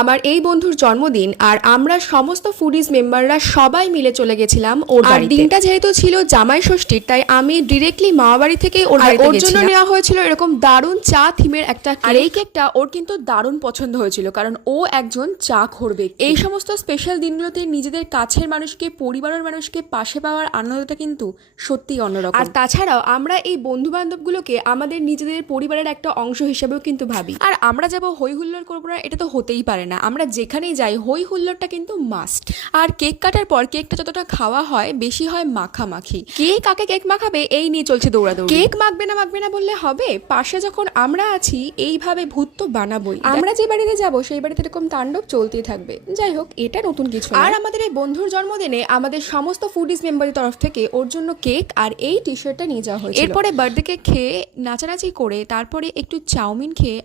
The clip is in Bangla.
আমার এই বন্ধুর জন্মদিন, আর আমরা সমস্ত ফুডিজ মেম্বাররা সবাই মিলে চলে গেছিলাম ওর বাড়িতে। আর দিনটা যেহেতু ছিল জামাই ষষ্ঠীর, তাই আমি ডিরেক্টলি মামা বাড়ি থেকে ওর জন্য নেওয়া হয়েছিল এরকম দারুণ চা থিমের একটা কেক। আর এই কেকটা ওর কিন্তু দারুণ পছন্দ হয়েছিল, কারণ ও একজন চা খোর ব্যক্তি। এই সমস্ত স্পেশাল দিনগুলোতে নিজেদের কাছের মানুষকে, পরিবারের মানুষকে পাশে পাওয়ার আনন্দটা কিন্তু সত্যিই অন্যরকম। আর তাছাড়াও আমরা এই বন্ধু বান্ধবগুলোকে আমাদের নিজেদের পরিবারের একটা অংশ হিসেবেও কিন্তু ভাবি। আর আমরা যাবো হই হুল্লোড় করবো না, এটা তো হতেই পারে না। আমরা যেখানেই যাই হই হুল্লোড়টা কিন্তু মাস্ট। আর কেক কাটার পর কেকটা যতটা খাওয়া হয় বেশি হয় মাখামাখি। কে কাকে কেক মাখাবে এই নিয়ে চলছে দৌড়াদৌড়ি। কেক মাখবে না বললে হবে? পাশে যখন আমরা আছি এইভাবে ভূত তো বানাবোই। আমরা যে বাড়িতে যাব সেই বাড়িতে এরকম তাণ্ডব চলতেই থাকবে। যাই হোক, এটা নতুন কিছু। আর আমাদের এই বন্ধুর জন্মদিনে আমাদের সমস্ত ফুডিজ মেম্বারের তরফ থেকে ওর জন্য কেক আর এই টি শার্টটা নিয়ে যাওয়া হয়েছিল। এরপরে বার্থডে কেক খেয়ে নাচানাচি করে তারপরে একটু চাউমিন খেয়ে